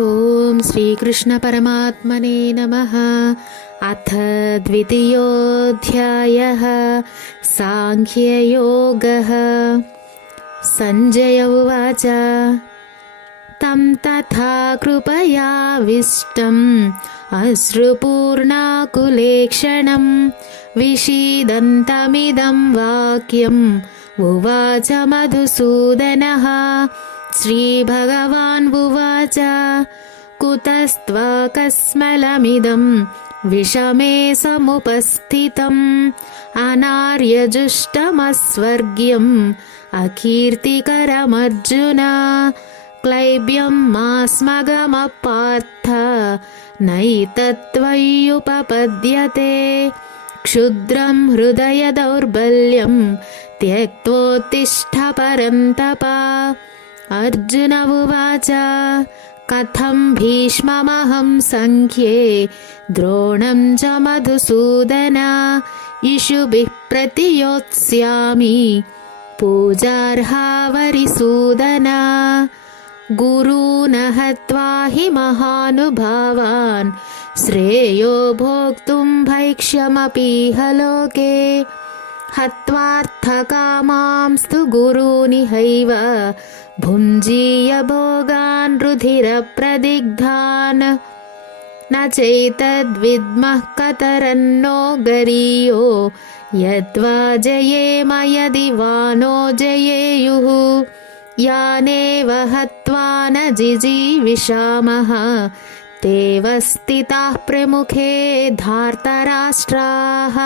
ఓం శ్రీకృష్ణ పరమాత్మనే నమః. అథ ద్వితీయోऽధ్యాయः సాంఖ్యయోగः. సంజయ ఉవాచ తం తథా కృపయావిష్టం అశ్రుపూర్ణాకులేక్షణం విషీదంతమిదం వాక్యం ఉవాచ మధుసూదనః. శ్రీభగవాన్ ఉవాచ కుతస్త్వకస్మలమిదం విషమే సముపస్థితం అనార్యజుష్టమస్వర్గ్యం అకీర్తికరమర్జున. క్లైబ్యం మాస్మగమపార్థ నైతత్త్వయ్యుపపద్యతే క్షుద్రం హృదయ దౌర్బల్యం త్యక్తోత్తిష్ఠ పరంతప. అర్జున ఉవాచ కథం భీష్మమహం సంఖ్యే ద్రోణం చ మధుసూదన ఇషుభిః ప్రతియోత్స్యామి పూజార్హా వరిసూదన. గురూన్ హత్వా హి మహానుభావాన్ శ్రేయో భోక్తుం భైక్ష్యమపీహ లోకే హత్వార్థకామాంస్తు గురూనిహైవ భుంజీయ భోగాన్ రుధిరప్రదిగ్ధాన్. న చైతద్విద్మః కతరన్నో గరీయో యద్వా జయేమ యది వా నో జయేయుః యానేవ హత్వా న జిజీవిషామః తేవ స్థితాః ప్రముఖే ధార్తరాష్ట్రాః.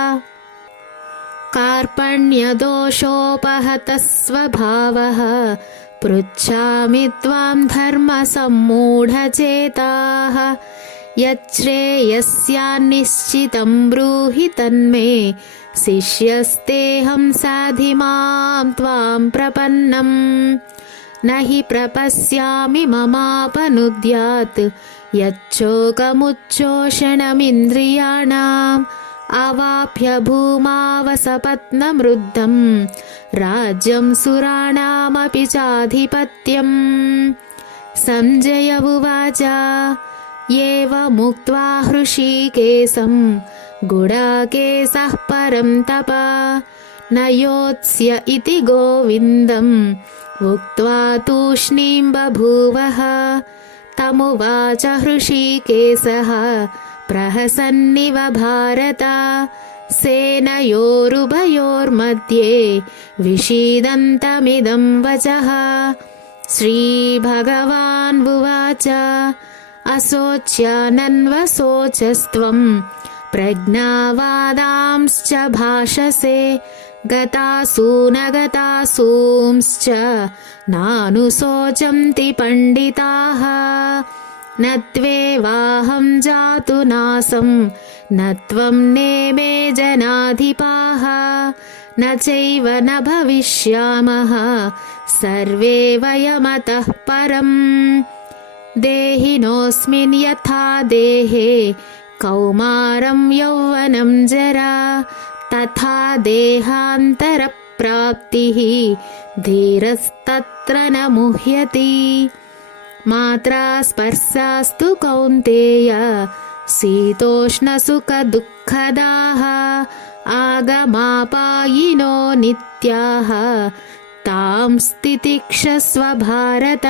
కార్పణ్యదోషోపహతः స్వభావः పృచ్ఛామి త్వాం ధర్మసమ్మూఢచేతాః. యచ్ఛ్రేయస్యాన్నిశ్చితం బ్రూహి తన్మే శిష్యస్తేహం సాధి మాం త్వాం ప్రపన్నం. నహి ప్రపశ్యామి మమాపనుద్యాత్ యచ్చోకముచ్చోషణమింద్రియాణాం అవాప్య భూమావసపత్నమృద్ధం రాజ్యం సురాణామపి చాధిపత్యం. సంజయ ఉవాచ ఏవముక్త్వా హృషీకేశం గుడాకేశః పరం తప న యోత్స్య ఇతి గోవిందం ఉక్త్వా తూష్ణీం బభూవః. తమువాచ హృషీకేశః ప్రహసన్నివ భారత సేనయోరుభయోర్मध्ये విషీదంతమిదం వచః. శ్రీభగవాన్ ఉవాచ అశోచ్యానన్వశోచస్త్వం ప్రజ్ఞావాదాంశ్చ భాషసే గతాసూనగతాసూంశ్చ నానుశోచంతి పండితాః. న త్వేవాహం జాతు నాసం న త్వం నేమే జనాధిపాః న చైవ న భవిష్యామః సర్వే వయమతః పరం. దేహినోస్మిన్ యథా దేహే కౌమారం యౌవనం జరా తథా దేహాంతర ప్రాప్తిః ధీరస్తత్ర న ముహ్యతి. మాత్రా స్పర్శాస్తు కౌంతేయ శీతోష్ణసుఖదుఃఖదాః ఆగమాపాయినో నిత్యాః తాం స్థితిక్షస్వ భారత.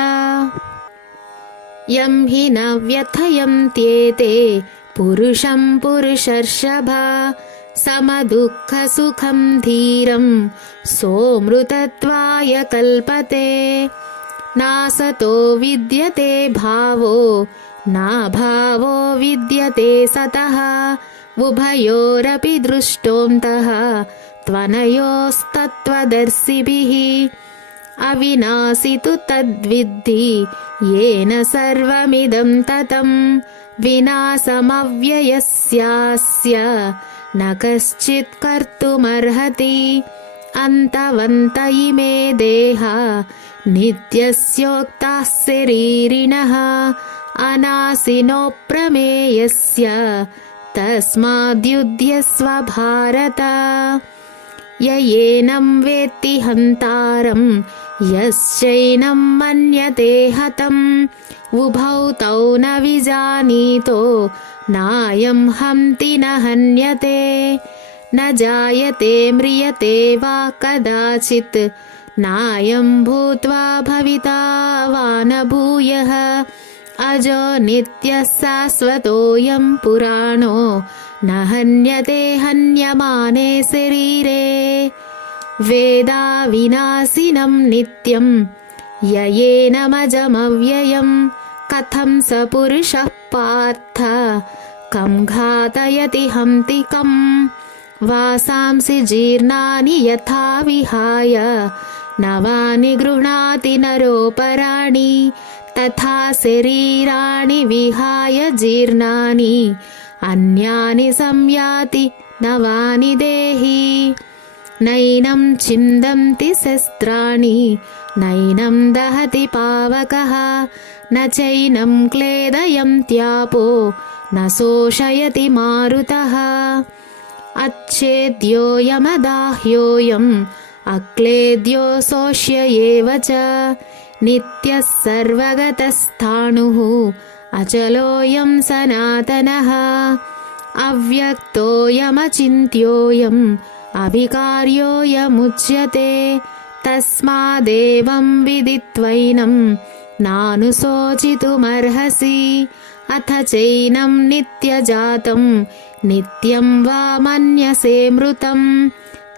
యం హి న వ్యథయంత్యేతే పురుషం పురుషర్షభ సమదుఃఖసుఖం ధీరం సోమృతత్వాయ కల్పతే. నాసతో విద్యతే భావో నాభావో విద్యతే సతః ఉభయోరపి దృష్టోంతః త్వనయోస్తత్వదర్శిభిః. అవినాశి తు తద్విద్ధి येन సర్వమిదం తతం వినాశమవ్యయస్యాస్య న కశ్చిత్ కర్తుమర్హతి. అంతవంత ఇమే దేహా నిత్యస్యోక్తాః శరీరిణః అనాశినో ప్రమేయస్య తస్మాద్యుధ్యస్వ భారత. య ఏనం వేత్తి హంతారం यश्चैनं मन्यते हतम् उभौ तौ न विजानीतो नायं हन्ति न हन्यते न जायते म्रियते वा कदाचित् नायं भूत्वा भविता वा न भूयः अजो नित्यः शाश्वतोऽयं पुराणो न हन्यते हन्यमाने शरीरे वेदा विनाशिनं नित्यं ययेनमजमव्ययं कथं स पुरुषः पार्थ कं घातयति हन्ति कम् वासांसि जीर्णानि यथा विहाय नवानि गृह्णाति नरोपराणि तथा शरीराणि विहाय जीर्णानि अन्यानि संयाति नवानि देहि नैनं छिन्दन्ति शस्त्राणि नैनं दहति पावकः न चैनं क्लेदयन्त्यापो न शोषयति मारुतः अच्छेद्योऽयमदाह्योऽयम् अक्लेद्यो शोष्य एव च नित्यः सर्वगतस्थाणुः अचलोऽयं सनातनः अव्यक्तोऽयमचिन्त्योऽयम् अविकार्योऽयमुच्यते तस्मादेवं विदित्वैनं नानुशोचितुमर्हसि अथ चैनं नित्यजातं नित्यं वा मन्यसे मृतं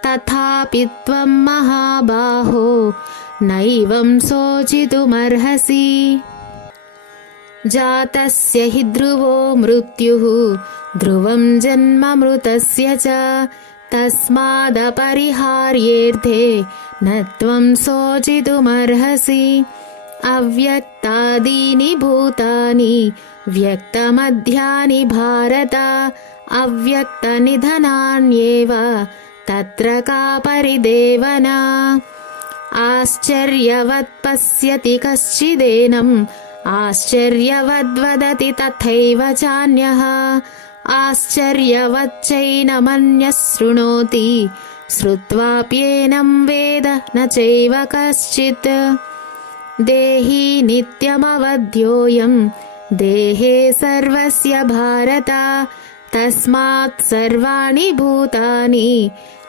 तथापि त्वं महाबाहो नैवं शोचितुमर्हसि जातस्य हि ध्रुवो मृत्युः ध्रुवं जन्म मृतस्य च तस्मादपरिहार्येऽर्थे न त्वं शोचितुमर्हसि अव्यक्तादीनि भूतानि व्यक्तमध्यानि भारत अव्यक्तनिधनान्येव तत्र का परिदेवना आश्चर्यवत् पश्यति कश्चिदेनम् आश्चर्यवद्वदति तथैव चान्यः आश्चर्यवच्चैनमन्यः शृणोति श्रुत्वाप्येनं वेद न चैव कश्चित् देहि नित्यमवध्योऽयं देहे सर्वस्य भारत तस्मात् सर्वाणि भूतानि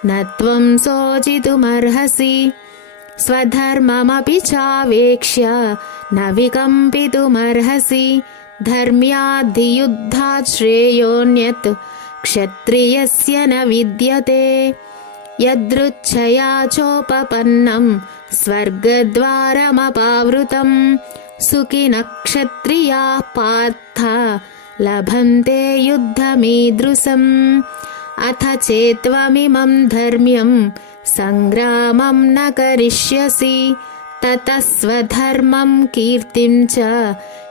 न त्वं शोचितुमर्हसि स्वधर्ममपि चावेक्ष्य न विकम्पितुमर्हसि धर्म्याद्धियुद्धात् श्रेयोऽन्यत् क्षत्रियस्य न विद्यते यदृच्छया चोपपन्नं स्वर्गद्वारमपावृतं सुखिनः क्षत्रियाः पार्थ लभन्ते युद्धमीदृशम् अथ चेत्त्वमिमं धर्म्यं सङ्ग्रामं न करिष्यसि ततः स्वधर्मं कीर्तिं च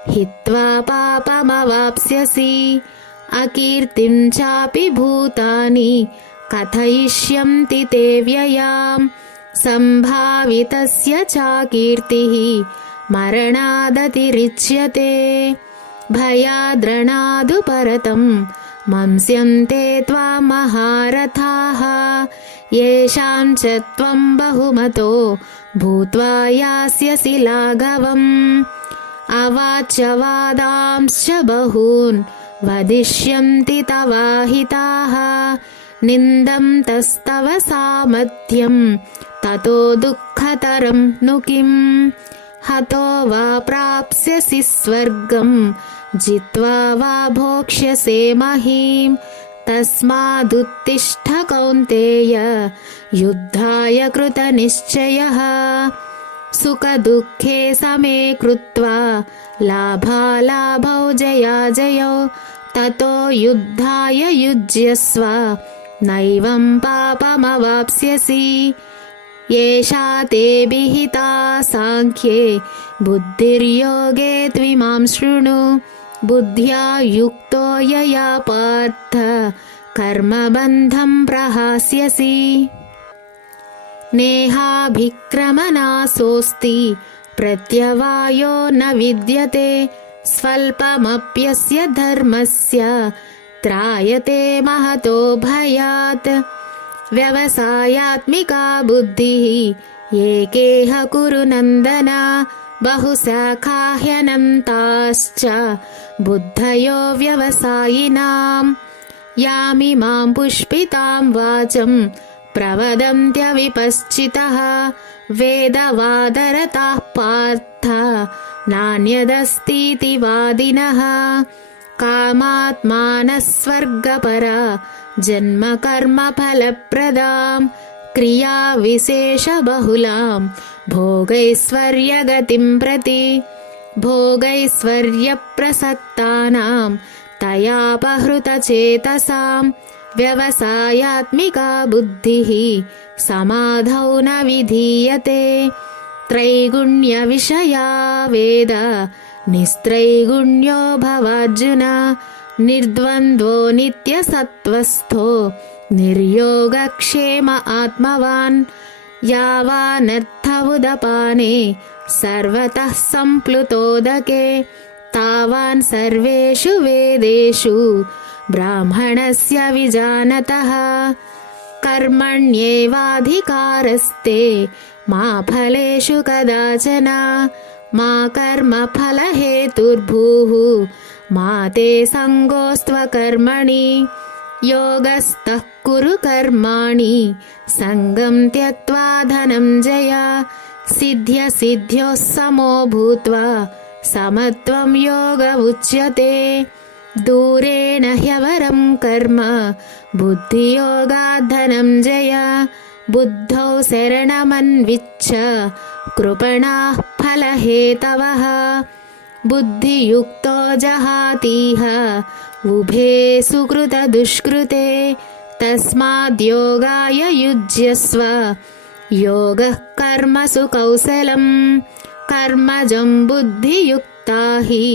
हित्वा पापमवाप्स्यसि अकीर्तिं चापि भूतानि कथयिष्यन्ति ते व्ययाम् सम्भावितस्य चाकीर्तिः मरणादतिरिच्यते भयाद्रणादु परतं मंस्यन्ते त्वां महारथाः येषां च त्वं बहुमतो भूत्वा यास्यसि लाघवम् अवाच्यवादांश्च बहून् वदिष्यन्ति तवाहिताः निन्दन्तस्तव सामर्थ्यं ततो दुःखतरं नु किम् हतो वा प्राप्स्यसि स्वर्गं जित्वा वा भोक्ष्यसे महीम् तस्मादुत्तिष्ठ कौन्तेय युद्धाय कृतनिश्चयः सुखदुःखे समे कृत्वा लाभालाभौ जयाजयौ ततो युद्धाय युज्यस्व नैवं पापमवाप्स्यसि येषा ते विहिता साङ्ख्ये बुद्धिर्योगे त्विमां शृणु बुद्ध्या युक्तो यया पार्थ कर्मबन्धं प्रहास्यसि नेहाभिक्रमनाशोऽस्ति प्रत्यवायो न विद्यते स्वल्पमप्यस्य धर्मस्य त्रायते महतो भयात् व्यवसायात्मिका बुद्धिः एकेह कुरु नन्दन बहुशाखाह्यनन्ताश्च बुद्धयो व्यवसायिनाम् यामिमां पुष्पितां वाचं प्रवदन्त्यविपश्चितः वेदवादरताः पार्थ नान्यदस्तीति वादिनः कामात्मानः स्वर्गपरा जन्मकर्मफलप्रदां क्रियाविशेषबहुलां भोगैश्वर्यगतिं प्रति भोगैश्वर्यप्रसक्तानां तयापहृतचेतसां व्यवसायात्मिका बुद्धिः समाधौ न विधीयते त्रैगुण्यविषया वेद निस्त्रैगुण्यो भवार्जुन निर्द्वन्द्वो नित्यसत्त्वस्थो निर्योगक्षेम आत्मवान् यावानर्थ उदपाने सर्वतः सम्प्लुतोदके तावान् सर्वेषु वेदेषु ब्राह्मणस्य विजानतः कर्मण्येवाधिकारस्ते मा फलेषु कदाचन मा कर्मफलहेतुर्भूः मा ते सङ्गोऽस्त्वकर्मणि योगस्थः कुरु कर्माणि सङ्गं त्यक्त्वा धनञ्जय सिद्ध्यसिद्ध्योः समो भूत्वा समत्वं योग उच्यते दूरेण ह्यवरं कर्म बुद्धियोगात् धनञ्जय बुद्धौ शरणमन्विच्छ कृपणाः फलहेतवः बुद्धियुक्तो जहातीह उभे सुकृतदुष्कृते तस्माद्योगाय युज्यस्व योगः कर्मसु कौशलम् कर्मजं बुद्धियुक्ता हि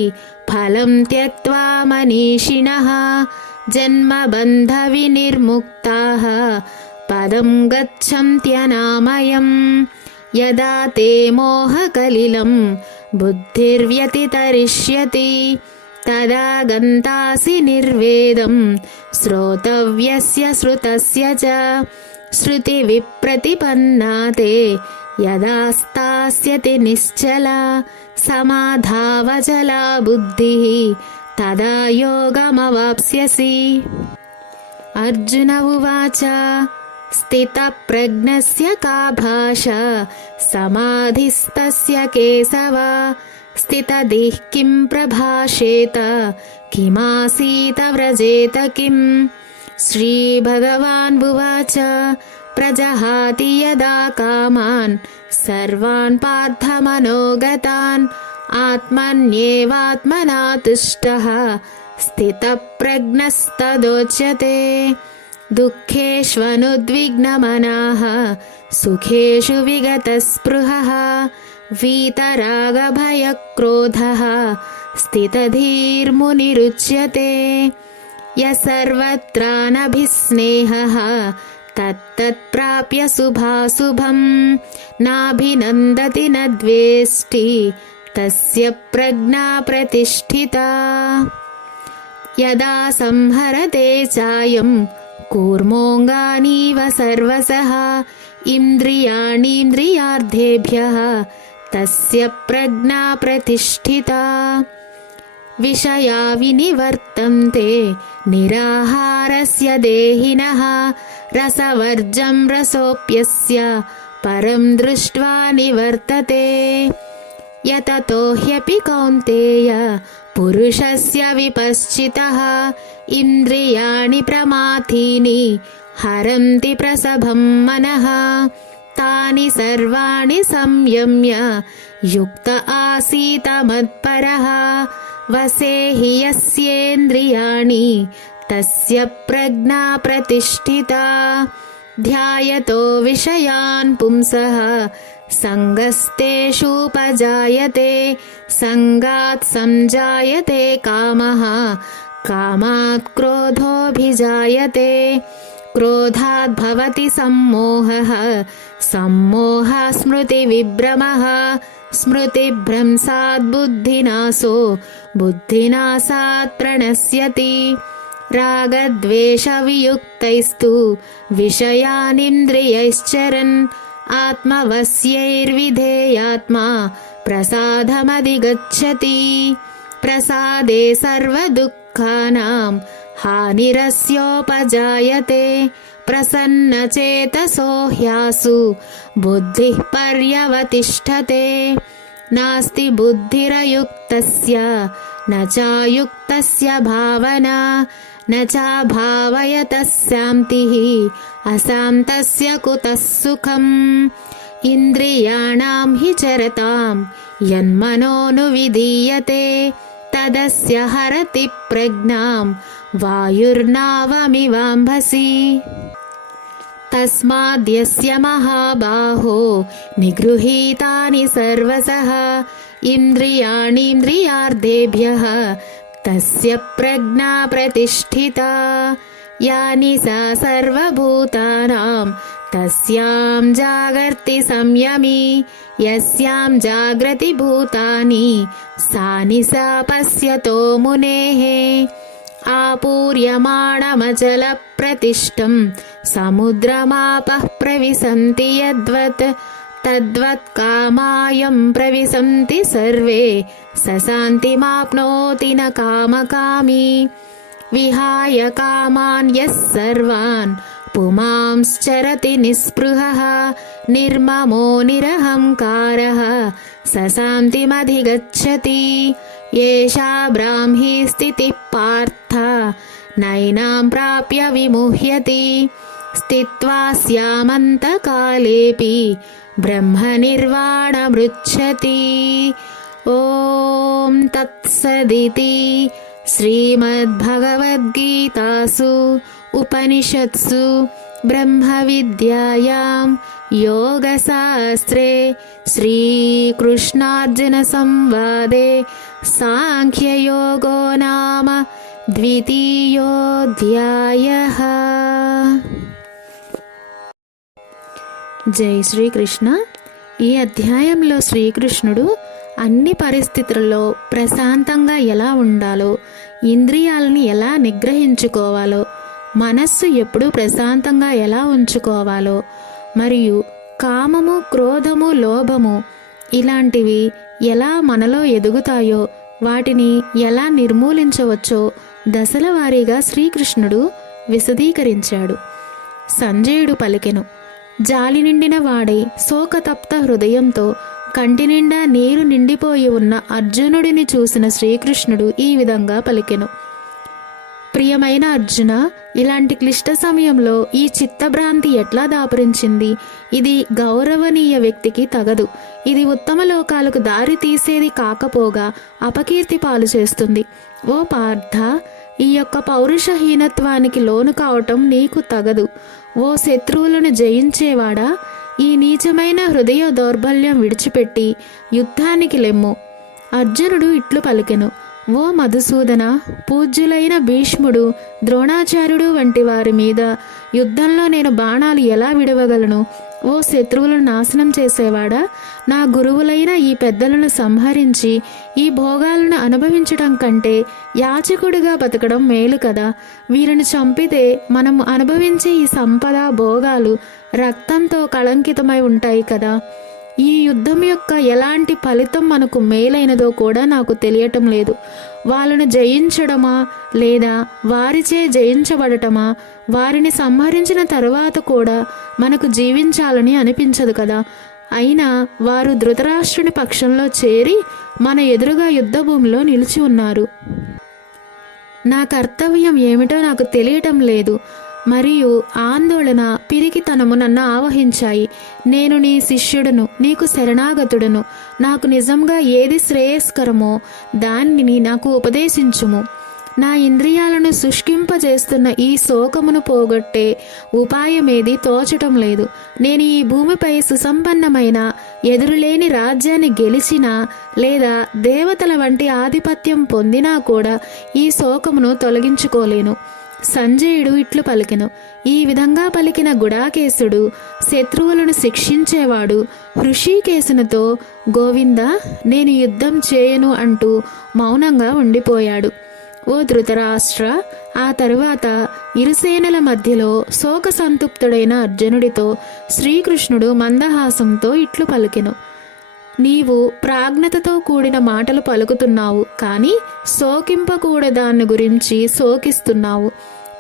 फलं त्यक्त्वा मनीषिणः जन्मबन्धविनिर्मुक्ताः पदं गच्छन्त्यनामयम् यदा ते मोहकलिलं बुद्धिर्व्यतितरिष्यति तदा गन्तासि निर्वेदं श्रोतव्यस्य श्रुतस्य च श्रुतिविप्रतिपन्ना ते यदा स्थास्यति निश्चला समाधावचला बुद्धिः तदा योगमवाप्स्यसि। अर्जुन उवाच स्थितप्रज्ञस्य का भाषा समाधिस्तस्य केशव स्थितधिः किं प्रभाषेत किमासीत व्रजेत किम् श्रीभगवान् उवाच प्रजहाति यदा कामान् सर्वान् पार्थमनोगतान् आत्मन्येवात्मना तुष्टः स्थितप्रज्ञस्तदोच्यते दुःखेष्वनुद्विग्नमनाः सुखेषु विगतस्पृहः वीतरागभयक्रोधः स्थितधीर्मुनिरुच्यते यः सर्वत्रानभिस्नेहः तत्तत्प्राप्य शुभाशुभम् नाभिनन्दति न द्वेष्टि तस्य प्रज्ञा प्रतिष्ठिता यदा संहरते चायं कूर्मोऽङ्गानीव सर्वशः इन्द्रियाणीन्द्रियार्थेभ्यः तस्य प्रज्ञा प्रतिष्ठिता विषया विनिवर्तन्ते निराहारस्य देहिनः रसवर्जं रसोऽप्यस्य परं दृष्ट्वा निवर्तते यततो ह्यपि कौन्तेय पुरुषस्य विपश्चितः इन्द्रियाणि प्रमाथीनि हरन्ति प्रसभं मनः तानि सर्वाणि संयम्य युक्त आसीत मत्परः वसे हि यस्येन्द्रियाणि तस्य प्रज्ञा प्रतिष्ठिता ध्यायतो विषयान् पुंसः सङ्गस्तेषूपजायते सङ्गात् संजायते कामः कामात् क्रोधोऽभिजायते क्रोधात् भवति सम्मोहः सम्मोहात् स्मृतिविभ्रमः स्मृतिभ्रंशात् बुद्धिनाशो बुद्धिनाशात् प्रणश्यति रागद्वेषवियुक्तैस्तु विषयानिन्द्रियैश्चरन् ఆత్మవశ్యైర్విధేయాత్మా ప్రసాదమధిగచ్చతి. ప్రసాదే సర్వదుఃఖానాం హానిరస్యోపజాయతే. ప్రసన్నచేతసో హ్యాసు బుద్ధిః పర్యవతిష్ఠతే. నాస్తి బుద్ధిరయుక్తస్య న చాయుక్తస్య భావనా న చాభావయతః శాంతిః అశాంతస్య కుతః సుఖం. ఇంద్రియాణాం హి చరతాం యన్మనోనువిధీయతే తదస్య హరతి ప్రజ్ఞాం వాయుర్నావమివాంభసి. తస్మాద్యస్య మహాబాహో నిగృహీతాని సర్వసః ఇంద్రియాణీంద్రియార్థేభ్యః తస్య ప్రజ్ఞా ప్రతిష్ఠితా. యాని సా సర్వభూతానాం తస్యాం జాగర్తి సంయమి. యస్యాం జాగ్రతి భూతాని సా నిశా పశ్యతో మునేః. ఆపూర్యమాణమచల ప్రతిష్టం సముద్రమాపః ప్రవిశంతి యద్వత్ తద్వత్ కామాయం ప్రవిశంతి సర్వే సశాంతిమాప్నోతి న కామకామీ. విహాయ కామాన్ యః సర్వాన్ పుమాంశ్చరతి నిస్పృహః నిర్మమో నిరహంకారః సశాంతిమధిగచ్చతి. ఏషా బ్రాహ్మీ స్థితిః పార్థ నైనాం ప్రాప్య విముహ్యతి. స్థిత్వా స్యామంతకాలేపి బ్రహ్మనిర్వాణమృచ్చతి. ఓం తత్సదితి. శ్రీమద్భగవద్గీతాసు ఉపనిషత్సు బ్రహ్మవిద్యాయాం యోగశాస్త్రే శ్రీకృష్ణార్జున సంవాదే సాంఖ్యయోగో నామ ద్వితీయోధ్యాయః. జై శ్రీకృష్ణ. ఈ అధ్యాయంలో శ్రీకృష్ణుడు అన్ని పరిస్థితుల్లో ప్రశాంతంగా ఎలా ఉండాలో, ఇంద్రియాలని ఎలా నిగ్రహించుకోవాలో, మనస్సు ఎప్పుడూ ప్రశాంతంగా ఎలా ఉంచుకోవాలో, మరియు కామము, క్రోధము, లోభము ఇలాంటివి ఎలా మనలో ఎదుగుతాయో వాటిని ఎలా నిర్మూలించవచ్చో దశల వారీగా శ్రీకృష్ణుడు విశదీకరించాడు. సంజయుడు పలికెను. జాలి నిండిన వాడై శోకతప్త హృదయంతో కంటి నిండా నీరు నిండిపోయి ఉన్న అర్జునుడిని చూసిన శ్రీకృష్ణుడు ఈ విధంగా పలికెను. ప్రియమైన అర్జున, ఇలాంటి క్లిష్ట సమయంలో ఈ చిత్తభ్రాంతి ఎట్లా దాపురించింది? ఇది గౌరవనీయ వ్యక్తికి తగదు. ఇది ఉత్తమ లోకాలకు దారి తీసేది కాకపోగా అపకీర్తి పాలు చేస్తుంది. ఓ పార్థ, ఈ యొక్క పౌరుషహీనత్వానికి లోను కావటం నీకు తగదు. ఓ శత్రువులను జయించేవాడా, ఈ నీచమైన హృదయ దౌర్బల్యం విడిచిపెట్టి యుద్ధానికి లెమ్ము. అర్జునుడు ఇట్లు పలికెను. ఓ మధుసూదన, పూజ్యులైన భీష్ముడు, ద్రోణాచార్యుడు వంటి వారి మీద యుద్ధంలో నేను బాణాలు ఎలా విడవగలను? ఓ శత్రువులను నాశనం చేసేవాడా, నా గురువులైన ఈ పెద్దలను సంహరించి ఈ భోగాలను అనుభవించడం కంటే యాచకుడిగా బతకడం మేలు కదా. వీరిని చంపితే మనం అనుభవించే ఈ సంపద, భోగాలు రక్తంతో కళంకితమై ఉంటాయి కదా. ఈ యుద్ధం యొక్క ఎలాంటి ఫలితం మనకు మేలైనదో కూడా నాకు తెలియటం లేదు. వాళ్ళను జయించడమా లేదా వారిచే జయించబడటమా? వారిని సంహరించిన తరువాత కూడా మనకు జీవించాలని అనిపించదు కదా. అయినా వారు ధృతరాష్ట్రుని పక్షంలో చేరి మన ఎదురుగా యుద్ధభూమిలో నిలిచి ఉన్నారు. నా కర్తవ్యం ఏమిటో నాకు తెలియటం లేదు మరియు ఆందోళన, పిరికితనము నన్ను ఆవహించాయి. నేను నీ శిష్యుడను, నీకు శరణాగతుడను. నాకు నిజంగా ఏది శ్రేయస్కరమో దానిని నాకు ఉపదేశించుము. నా ఇంద్రియాలను శుష్కింపజేస్తున్న ఈ శోకమును పోగొట్టే ఉపాయమేది తోచటం లేదు. నేను ఈ భూమిపై సుసంపన్నమైన ఎదురులేని రాజ్యాన్ని గెలిచినా లేదా దేవతల వంటి ఆధిపత్యం పొందినా కూడా ఈ శోకమును తొలగించుకోలేను. సంజయుడు ఇట్లు పలికెను. ఈ విధంగా పలికిన గుడాకేశుడు, శత్రువులను శిక్షించేవాడు, హృషీకేశునితో గోవింద, నేను యుద్ధం చేయను అంటూ మౌనంగా ఉండిపోయాడు. ఓ ధృతరాష్ట్ర, ఆ తరువాత ఇరుసేనల మధ్యలో శోక సంతుప్తుడైన అర్జునుడితో శ్రీకృష్ణుడు మందహాసంతో ఇట్లు పలికెను: నీవు ప్రాజ్ఞతతో కూడిన మాటలు పలుకుతున్నావు, కానీ శోకింపకూడదాన్ని గురించి శోకిస్తున్నావు.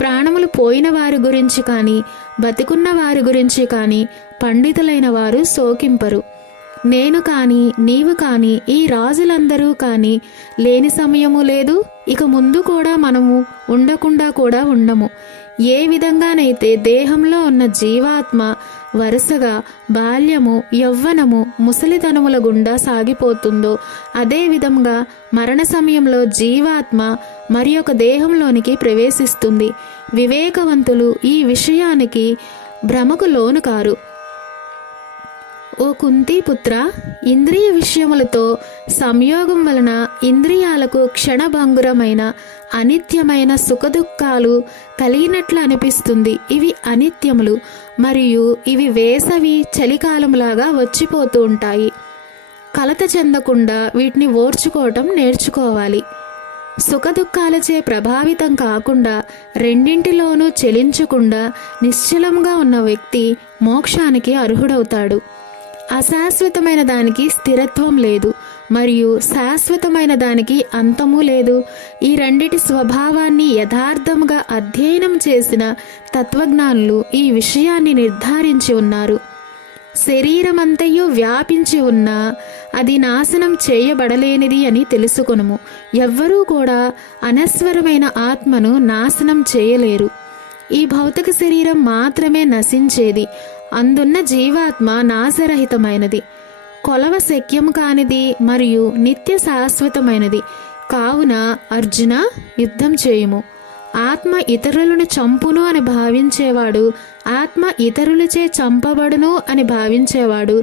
ప్రాణములు పోయిన వారి గురించి కానీ బతికున్న వారి గురించి కానీ పండితులైన వారు శోకింపరు. నేను కానీ నీవు కానీ ఈ రాజులందరూ కానీ లేని సమయము లేదు, ఇక ముందు కూడా మనము ఉండకుండా కూడా ఉండము. ఏ విధంగానైతే దేహంలో ఉన్న జీవాత్మ వరుసగా బాల్యము, యవ్వనము, ముసలితనముల గుండా సాగిపోతుందో అదే విధంగా మరణ సమయంలో జీవాత్మ మరి ఒక దేహంలోనికి ప్రవేశిస్తుంది. వివేకవంతులు ఈ విషయానికి భ్రమకు లోను కారు. ఓ కుంతీపుత్ర, ఇంద్రియ విషయములతో సంయోగం వలన ఇంద్రియాలకు క్షణభంగురమైన అనిత్యమైన సుఖదుఖాలు కలిగినట్లు అనిపిస్తుంది. ఇవి అనిత్యములు మరియు ఇవి వేసవి చలికాలంలాగా వచ్చిపోతూ ఉంటాయి. కలత చెందకుండా వీటిని ఓర్చుకోవటం నేర్చుకోవాలి. సుఖదుఖాలచే ప్రభావితం కాకుండా రెండింటిలోనూ చెలించకుండా నిశ్చలంగా ఉన్న వ్యక్తి మోక్షానికి అర్హుడవుతాడు. అశాశ్వతమైన దానికి స్థిరత్వం లేదు మరియు శాశ్వతమైన దానికి అంతము లేదు. ఈ రెండిటి స్వభావాన్ని యథార్థంగా అధ్యయనం చేసిన తత్వజ్ఞానులు ఈ విషయాన్ని నిర్ధారించి ఉన్నారు. శరీరమంతయు వ్యాపించి ఉన్నా అది నాశనం చేయబడలేనిది అని తెలుసుకొనుము. ఎవ్వరూ కూడా అనస్వరమైన ఆత్మను నాశనం చేయలేరు. ఈ భౌతిక శరీరం మాత్రమే నశించేది. అందున్న జీవాత్మ నాశరహితమైనది, కొలవ శక్యం కానిది మరియు నిత్య శాశ్వతమైనది. కావున అర్జున, యుద్ధం చేయుము. ఆత్మ ఇతరులను చంపును అని భావించేవాడు, ఆత్మ ఇతరులచే చంపబడును అని భావించేవాడు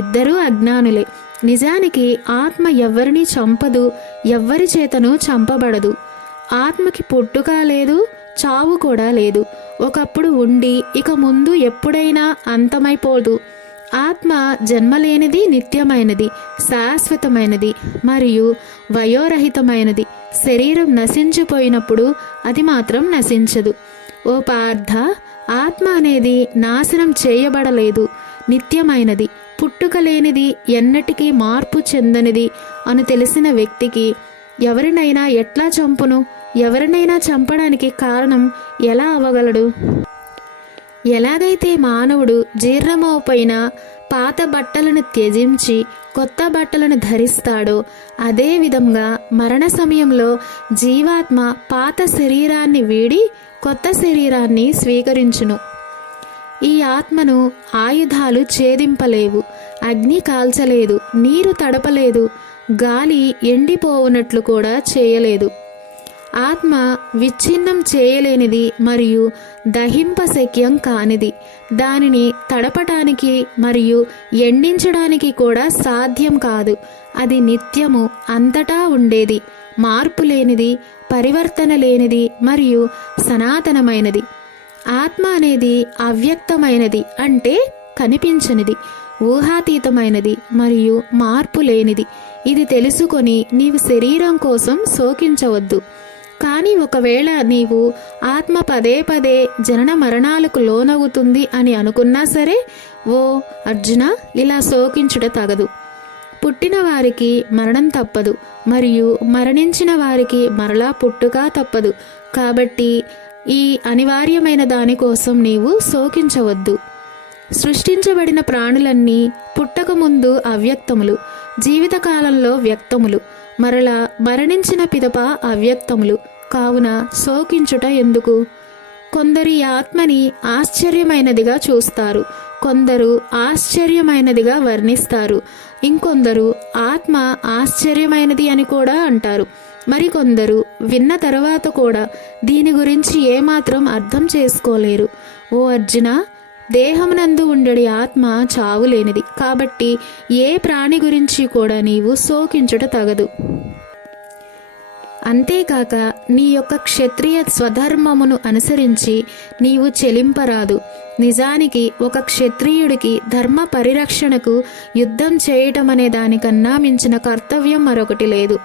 ఇద్దరూ అజ్ఞానులే. నిజానికి ఆత్మ ఎవ్వరిని చంపదు, ఎవ్వరి చేతను చంపబడదు. ఆత్మకి పుట్టుక లేదు, చావు కూడా లేదు. ఒకప్పుడు ఉండి ఇక ముందు ఎప్పుడైనా అంతమైపోదు. ఆత్మ జన్మలేనిది, నిత్యమైనది, శాశ్వతమైనది మరియు వయోరహితమైనది. శరీరం నశించిపోయినప్పుడు అది మాత్రం నశించదు. ఓ పార్థ, ఆత్మ అనేది నాశనం చేయబడలేదు, నిత్యమైనది, పుట్టుక లేనిది, ఎన్నటికీ మార్పు చెందనిది అని తెలిసిన వ్యక్తికి ఎవరినైనా ఎట్లా చంపును? ఎవరినైనా చంపడానికి కారణం ఎలా అవ్వగలడు? ఎలాగైతే మానవుడు జీర్ణమోపైన పాత బట్టలను త్యజించి కొత్త బట్టలను ధరిస్తాడో అదే విధంగా మరణ సమయంలో జీవాత్మ పాత శరీరాన్ని వీడి కొత్త శరీరాన్ని స్వీకరించును. ఈ ఆత్మను ఆయుధాలు ఛేదింపలేవు, అగ్ని కాల్చలేదు, నీరు తడపలేదు, గాలి ఎండిపోవునట్లు కూడా చేయలేదు. ఆత్మ విచ్ఛిన్నం చేయలేనిది మరియు దహింపశక్యం కానిది. దానిని తడపటానికి మరియు ఎండించడానికి కూడా సాధ్యం కాదు. అది నిత్యము, అంతటా ఉండేది, మార్పు లేనిది, పరివర్తన లేనిది మరియు సనాతనమైనది. ఆత్మ అనేది అవ్యక్తమైనది, అంటే కనిపించనిది, ఊహాతీతమైనది మరియు మార్పు లేనిది. ఇది తెలుసుకొని నీవు శరీరం కోసం శోకించవద్దు. కానీ ఒకవేళ నీవు ఆత్మ పదే పదే జనన మరణాలకు లోనవుతుంది అని అనుకున్నా సరే, ఓ అర్జున, ఇలా శోకించుట తగదు. పుట్టిన వారికి మరణం తప్పదు మరియు మరణించిన వారికి మరలా పుట్టుక తప్పదు. కాబట్టి ఈ అనివార్యమైన దానికోసం నీవు శోకించవద్దు. సృష్టించబడిన ప్రాణులన్నీ పుట్టకముందు అవ్యక్తములు, జీవితకాలంలో వ్యక్తములు, మరలా మరణించిన పిదప అవ్యక్తములు. కావున శోకించుట ఎందుకు? కొందరు ఈ ఆత్మని ఆశ్చర్యమైనదిగా చూస్తారు, కొందరు ఆశ్చర్యమైనదిగా వర్ణిస్తారు, ఇంకొందరు ఆత్మ ఆశ్చర్యమైనది అని కూడా అంటారు. మరికొందరు విన్న తర్వాత కూడా దీని గురించి ఏమాత్రం అర్థం చేసుకోలేరు. ఓ అర్జున, దేహమునందు ఉండడి ఆత్మ చావులేనిది. కాబట్టి ఏ ప్రాణి గురించి కూడా నీవు శోకించుట తగదు. అంతేకాక నీ యొక్క క్షత్రియ స్వధర్మమును అనుసరించి నీవు చెలింపరాదు. నిజానికి ఒక క్షత్రియుడికి ధర్మ పరిరక్షణకు యుద్ధం చేయటం అనే దానికన్నా మించిన కర్తవ్యం మరొకటి లేదు.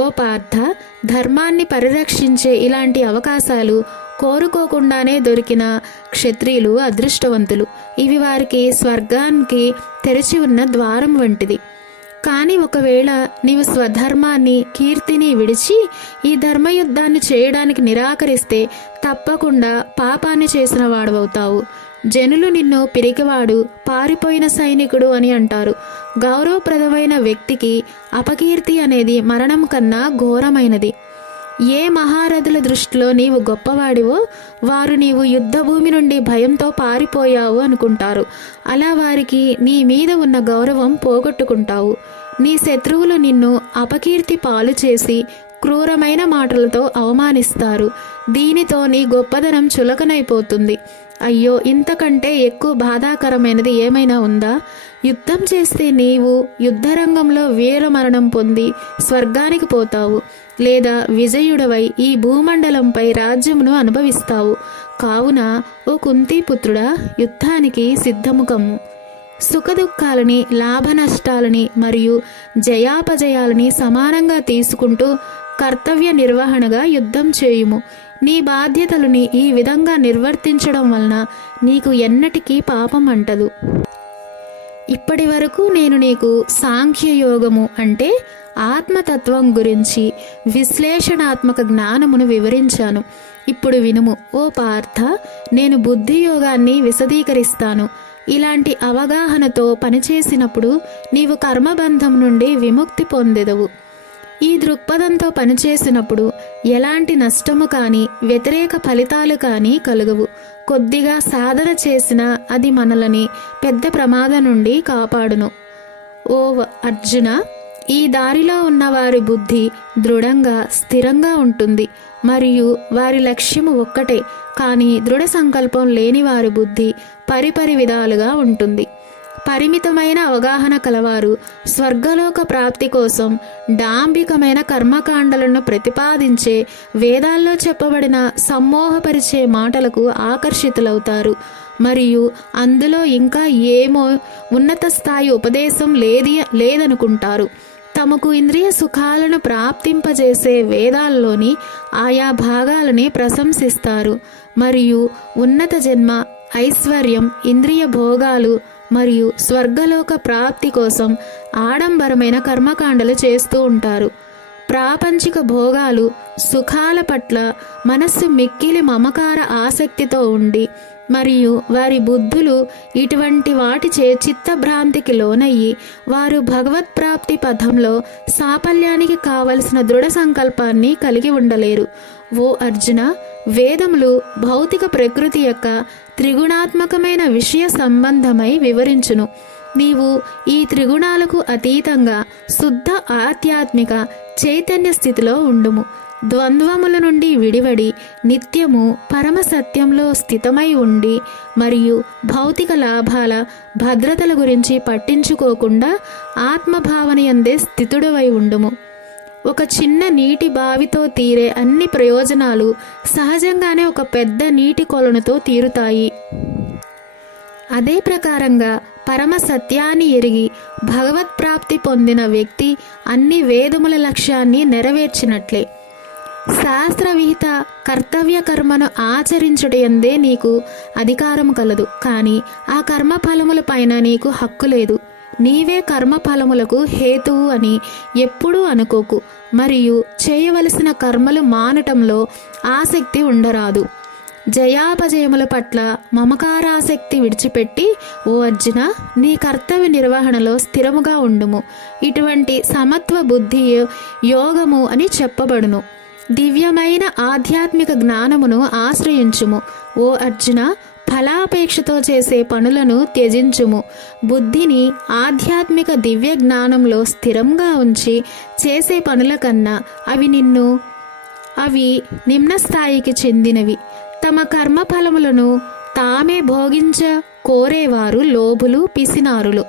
ఓ పార్థ, ధర్మాన్ని పరిరక్షించే ఇలాంటి అవకాశాలు కోరుకోకుండానే దొరికిన క్షత్రియులు అదృష్టవంతులు. ఇవి వారికి స్వర్గానికి తెరిచి ఉన్న ద్వారం వంటిది. కానీ ఒకవేళ నీవు స్వధర్మాన్ని, కీర్తిని విడిచి ఈ ధర్మయుద్ధాన్ని చేయడానికి నిరాకరిస్తే తప్పకుండా పాపాన్ని చేసిన వాడవవుతావు. జనులు నిన్ను పిరికివాడు, పారిపోయిన సైనికుడు అని అంటారు. గౌరవప్రదమైన వ్యక్తికి అపకీర్తి అనేది మరణం కన్నా ఘోరమైనది. ఏ మహారథుల దృష్టిలో నీవు గొప్పవాడివో వారు నీవు యుద్ధభూమి నుండి భయంతో పారిపోయావు అనుకుంటారు. అలా వారికి నీ మీద ఉన్న గౌరవం పోగొట్టుకుంటావు. నీ శత్రువులు నిన్ను అపకీర్తి పాలు చేసి క్రూరమైన మాటలతో అవమానిస్తారు. దీనితో నీ గొప్పదనం చులకనైపోతుంది. అయ్యో, ఇంతకంటే ఎక్కువ బాధాకరమైనది ఏమైనా ఉందా? యుద్ధం చేస్తే నీవు యుద్ధరంగంలో వీరమరణం పొంది స్వర్గానికి పోతావు, లేదా విజయుడవై ఈ భూమండలంపై రాజ్యమును అనుభవిస్తావు. కావున ఓ కుంతీపుత్రుడా, యుద్ధానికి సిద్ధము కమ్ము. సుఖదుఖాలని, లాభ నష్టాలని మరియు జయాపజయాలని సమానంగా తీసుకుంటూ కర్తవ్య నిర్వహణగా యుద్ధం చేయుము. నీ బాధ్యతలని ఈ విధంగా నిర్వర్తించడం వలన నీకు ఎన్నటికీ పాపం అంటదు. ఇప్పటి వరకు నేను నీకు సాంఖ్యయోగము అంటే ఆత్మతత్వం గురించి విశ్లేషణాత్మక జ్ఞానమును వివరించాను. ఇప్పుడు వినుము. ఓ పార్థ, నేను బుద్ధి యోగాన్ని విశదీకరిస్తాను. ఇలాంటి అవగాహనతో పనిచేసినప్పుడు నీవు కర్మబంధం నుండి విముక్తి పొందెదవు. ఈ దృక్పథంతో పనిచేసినప్పుడు ఎలాంటి నష్టము కానీ వ్యతిరేక ఫలితాలు కానీ కలుగవు. కొద్దిగా సాధన చేసినా అది మనలని పెద్ద ప్రమాదం నుండి కాపాడును. ఓ అర్జున, ఈ దారిలో ఉన్న వారి బుద్ధి దృఢంగా, స్థిరంగా ఉంటుంది మరియు వారి లక్ష్యము ఒక్కటే. కానీ దృఢ సంకల్పం లేని వారి బుద్ధి పరిపరి విధాలుగా ఉంటుంది. పరిమితమైన అవగాహన కలవారు స్వర్గలోక ప్రాప్తి కోసం డాంబికమైన కర్మకాండలను ప్రతిపాదించే వేదాల్లో చెప్పబడిన సమ్మోహపరిచే మాటలకు ఆకర్షితులవుతారు మరియు అందులో ఇంకా ఏమో ఉన్నత స్థాయి ఉపదేశం లేదనుకుంటారు. తమకు ఇంద్రియ సుఖాలను ప్రాప్తింపజేసే వేదాల్లోని ఆయా భాగాలని ప్రశంసిస్తారు మరియు ఉన్నత జన్మ, ఐశ్వర్యం, ఇంద్రియ భోగాలు మరియు స్వర్గలోక ప్రాప్తి కోసం ఆడంబరమైన కర్మకాండలు చేస్తూ ఉంటారు. ప్రాపంచిక భోగాలు, సుఖాల పట్ల మనస్సు మిక్కిలి మమకార ఆసక్తితో ఉండి మరియు వారి బుద్ధులు ఇటువంటి వాటిచే చిత్తభ్రాంతికి లోనయ్యి వారు భగవత్ప్రాప్తి పథంలో సాఫల్యానికి కావలసిన దృఢ సంకల్పాన్ని కలిగి ఉండలేరు. ఓ అర్జున, వేదములు భౌతిక ప్రకృతి యొక్క త్రిగుణాత్మకమైన విషయ సంబంధమై వివరించును. నీవు ఈ త్రిగుణాలకు అతీతంగా శుద్ధ ఆధ్యాత్మిక చైతన్య స్థితిలో ఉండుము. ద్వంద్వముల నుండి విడివడి నిత్యము పరమ సత్యంలో స్థితమై ఉండి మరియు భౌతిక లాభాల, భద్రతల గురించి పట్టించుకోకుండా ఆత్మభావన యందే స్థితుడవై ఉండుము. ఒక చిన్న నీటి బావితో తీరే అన్ని ప్రయోజనాలు సహజంగానే ఒక పెద్ద నీటి కొలనుతో తీరుతాయి. అదే ప్రకారంగా పరమ సత్యాన్ని ఎరిగి భగవత్ప్రాప్తి పొందిన వ్యక్తి అన్ని వేదముల లక్ష్యాన్ని నెరవేర్చినట్లే. శాస్త్రవిహిత కర్తవ్య కర్మను ఆచరించుటయందే నీకు అధికారం కలదు, కానీ ఆ కర్మఫలముల పైన నీకు హక్కు లేదు. నీవే కర్మఫలములకు హేతువు అని ఎప్పుడూ అనుకోకు మరియు చేయవలసిన కర్మలు మానటంలో ఆసక్తి ఉండరాదు. జయాపజయముల పట్ల మమకారాసక్తి విడిచిపెట్టి ఓ అర్జున, నీ కర్తవ్య నిర్వహణలో స్థిరముగా ఉండుము. ఇటువంటి సమత్వ బుద్ధి యోగము అని చెప్పబడును. దివ్యమైన ఆధ్యాత్మిక జ్ఞానమును ఆశ్రయించుము. ఓ అర్జున, ఫలాపేక్షతో చేసే పనులను త్యజించుము. బుద్ధిని ఆధ్యాత్మిక దివ్య జ్ఞానంలో స్థిరంగా ఉంచి చేసే పనుల కన్నా అవి నిమ్న స్థాయికి చెందినవి. తమ కర్మఫలములను తామే భోగించ కోరేవారు లోభులు, పిసినారులు.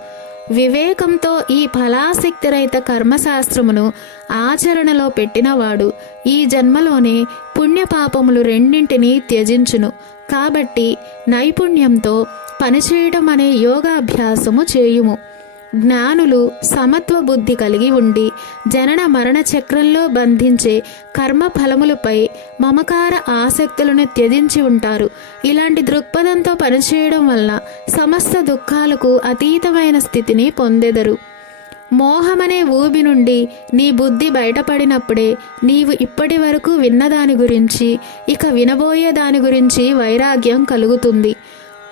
వివేకంతో ఈ ఫలాసక్తిరహిత కర్మశాస్త్రమును ఆచరణలో పెట్టినవాడు ఈ జన్మలోనే పుణ్యపాపములు రెండింటినీ త్యజించును. కాబట్టి నైపుణ్యంతో పనిచేయడం అనే యోగాభ్యాసము చేయుము. జ్ఞానులు సమత్వ బుద్ధి కలిగి ఉండి జనన మరణ చక్రంలో బంధించే కర్మ ఫలములపై మమకార ఆసక్తులను త్యజించి ఉంటారు. ఇలాంటి దృక్పథంతో పనిచేయడం వల్ల సమస్త దుఃఖాలకు అతీతమైన స్థితిని పొందెదరు. మోహమనే ఊబి నుండి నీ బుద్ధి బయటపడినప్పుడే నీవు ఇప్పటి వరకు విన్నదాని గురించి ఇక వినబోయే దాని గురించి వైరాగ్యం కలుగుతుంది.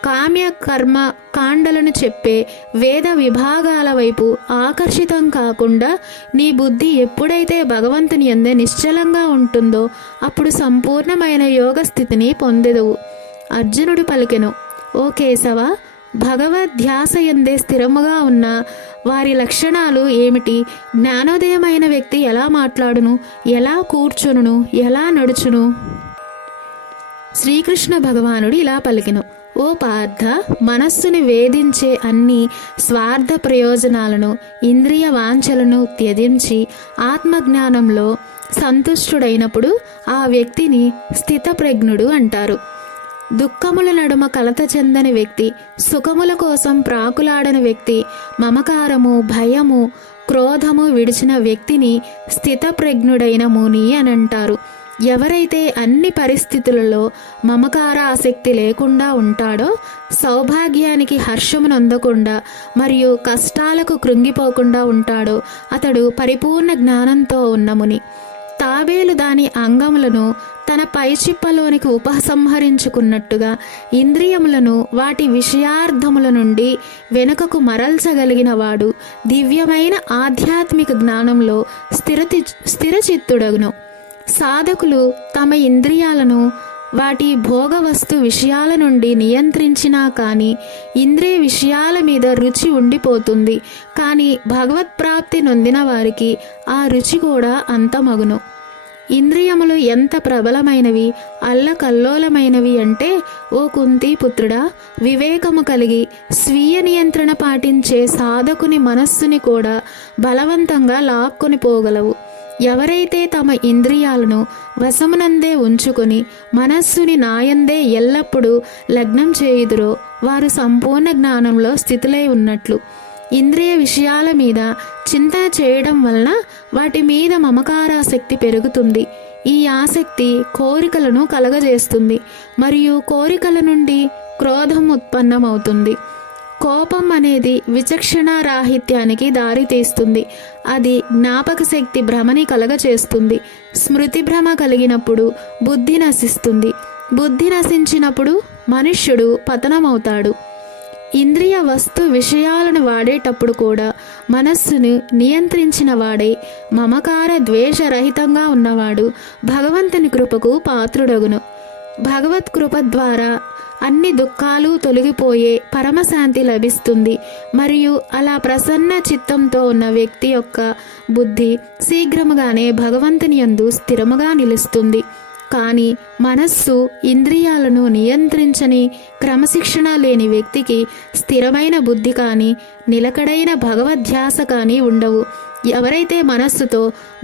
కామ్య కర్మ కాండలను చెప్పే వేద విభాగాల వైపు ఆకర్షితం కాకుండా నీ బుద్ధి ఎప్పుడైతే భగవంతుని యందే నిశ్చలంగా ఉంటుందో అప్పుడు సంపూర్ణమైన యోగ స్థితిని పొందెదవు. అర్జునుడు పలికెను, ఓ కేశవ, భగవద్ధ్యాస యందే స్థిరముగా ఉన్న వారి లక్షణాలు ఏమిటి? జ్ఞానోదయమైన వ్యక్తి ఎలా మాట్లాడును, ఎలా కూర్చును, ఎలా నడుచును? శ్రీకృష్ణ భగవానుడు ఇలా పలికెను, ఓ పార్థ, మనస్సుని వేధించే అన్ని స్వార్థ ప్రయోజనాలను ఇంద్రియ వాంఛలను త్యజించి ఆత్మజ్ఞానంలో సంతుష్టుడైనప్పుడు ఆ వ్యక్తిని స్థితప్రజ్ఞుడు అంటారు. దుఃఖముల నడుమ కలత చెందని వ్యక్తి, సుఖముల కోసం ప్రాకులాడని వ్యక్తి, మమకారము, భయము, క్రోధము విడిచిన వ్యక్తిని స్థితప్రజ్ఞుడైన ముని అని అంటారు. ఎవరైతే అన్ని పరిస్థితులలో మమకార ఆసక్తి లేకుండా ఉంటాడో, సౌభాగ్యానికి హర్షమునందకుండా మరియు కష్టాలకు కృంగిపోకుండా ఉంటాడో అతడు పరిపూర్ణ జ్ఞానంతో ఉన్న ముని. తాబేలు దాని అంగములను తన పైచిప్పలోనికి ఉపసంహరించుకున్నట్టుగా ఇంద్రియములను వాటి విషయార్థముల నుండి వెనుకకు మరల్చగలిగిన వాడు దివ్యమైన ఆధ్యాత్మిక జ్ఞానంలో స్థిరచిత్తుడగును. సాధకులు తమ ఇంద్రియాలను వాటి భోగవస్తు విషయాల నుండి నియంత్రించినా కానీ ఇంద్రియ విషయాల మీద రుచి ఉండిపోతుంది. కానీ భగవత్ప్రాప్తి నొందిన వారికి ఆ రుచి కూడా అంతమగును. ఇంద్రియములు ఎంత ప్రబలమైనవి, అల్లకల్లోలమైనవి అంటే, ఓ కుంతి పుత్రుడా, వివేకము కలిగి స్వీయ నియంత్రణ పాటించే సాధకుని మనస్సుని కూడా బలవంతంగా లాక్కొని పోగలవు. ఎవరైతే తమ ఇంద్రియాలను వశమునందే ఉంచుకొని మనస్సుని నాయందే ఎల్లప్పుడూ లగ్నం చేయుదురో వారు సంపూర్ణ జ్ఞానంలో స్థితులై ఉన్నట్లు. ఇంద్రియ విషయాల మీద చింతన చేయడం వలన వాటి మీద మమకారాసక్తి పెరుగుతుంది. ఈ ఆసక్తి కోరికలను కలగజేస్తుంది మరియు కోరికల నుండి క్రోధం ఉత్పన్నమవుతుంది. కోపం అనేది విచక్షణారాహిత్యానికి దారితీస్తుంది. అది జ్ఞాపక శక్తి భ్రమని కలగచేస్తుంది. స్మృతి భ్రమ కలిగినప్పుడు బుద్ధి నశిస్తుంది. బుద్ధి నశించినప్పుడు మనుష్యుడు పతనమవుతాడు. ఇంద్రియ వస్తు విషయాలను వాడేటప్పుడు కూడా మనస్సును నియంత్రించిన వాడై మమకార ద్వేషరహితంగా ఉన్నవాడు భగవంతుని కృపకు పాత్రుడగును. భగవత్ కృప ద్వారా అన్ని దుఃఖాలు తొలగిపోయే పరమశాంతి లభిస్తుంది. మరియు అలా ప్రసన్న చిత్తంతో ఉన్న వ్యక్తి యొక్క బుద్ధి శీఘ్రముగానే భగవంతుని యందు స్థిరముగా నిలుస్తుంది. కానీ మనస్సు ఇంద్రియాలను నియంత్రించని క్రమశిక్షణ లేని వ్యక్తికి స్థిరమైన బుద్ధి కానీ నిలకడైన భగవద్ధ్యాస కానీ ఉండవు. ఎవరైతే మనస్సుతో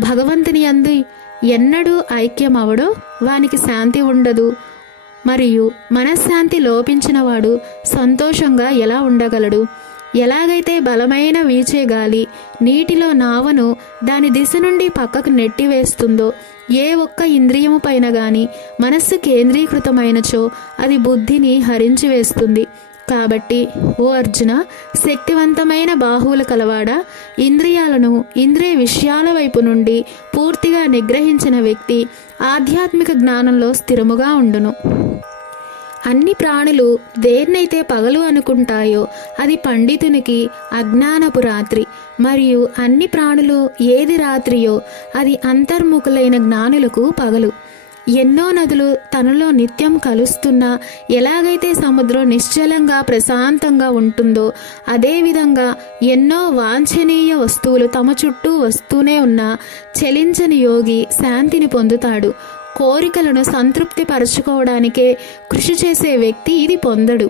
భగవంతుని యందు ఎన్నడూ ఐక్యమవడో వానికి శాంతి ఉండదు. మరియు మనశ్శాంతి లోపించినవాడు సంతోషంగా ఎలా ఉండగలడు? ఎలాగైతే బలమైన వీచే గాలి నీటిలో నావను దాని దిశ నుండి పక్కకు నెట్టివేస్తుందో, ఏ ఒక్క ఇంద్రియము పైన గాని మనస్సు కేంద్రీకృతమైనచో అది బుద్ధిని హరించి వేస్తుంది. కాబట్టి ఓ అర్జున, శక్తివంతమైన బాహువులు కలవాడా, ఇంద్రియాలను ఇంద్రియ విషయాల వైపు నుండి పూర్తిగా నిగ్రహించిన వ్యక్తి ఆధ్యాత్మిక జ్ఞానంలో స్థిరముగా ఉండును. అన్ని ప్రాణులు దేన్నైతే పగలు అనుకుంటాయో అది పండితునికి అజ్ఞానపు రాత్రి, మరియు అన్ని ప్రాణులు ఏది రాత్రియో అది అంతర్ముఖులైన జ్ఞానులకు పగలు. ఎన్నో నదులు తనలో నిత్యం కలుస్తున్నా ఎలాగైతే సముద్రం నిశ్చలంగా ప్రశాంతంగా ఉంటుందో అదేవిధంగా ఎన్నో వాంఛనీయ వస్తువులు తమ చుట్టూ వస్తూనే ఉన్నా చలించని యోగి శాంతిని పొందుతాడు. కోరికలను సంతృప్తి పరచుకోవడానికే కృషి చేసే వ్యక్తి ఇది పొందడు.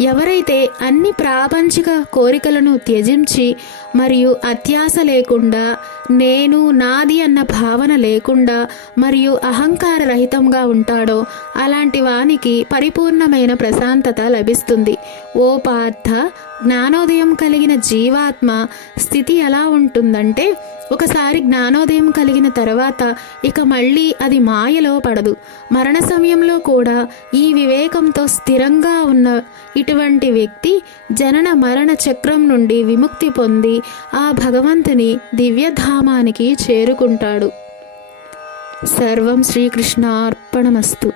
ఎవరైతే అన్ని ప్రాపంచిక కోరికలను త్యజించి మరియు అత్యాశ లేకుండా, నేను నాది అన్న భావన లేకుండా మరియు అహంకార రహితంగా ఉంటాడో అలాంటి వానికి పరిపూర్ణమైన ప్రశాంతత లభిస్తుంది. ఓ పార్థ, జ్ఞానోదయం కలిగిన జీవాత్మ స్థితి ఎలా ఉంటుందంటే, ఒకసారి జ్ఞానోదయం కలిగిన తర్వాత ఇక మళ్ళీ అది మాయలో పడదు. మరణ సమయంలో కూడా ఈ వివేకంతో స్థిరంగా ఉన్న ఇటువంటి వ్యక్తి జనన మరణ చక్రం నుండి విముక్తి పొంది ఆ భగవంతుని దివ్యధామానికి చేరుకుంటాడు. సర్వం శ్రీకృష్ణార్పణమస్తు.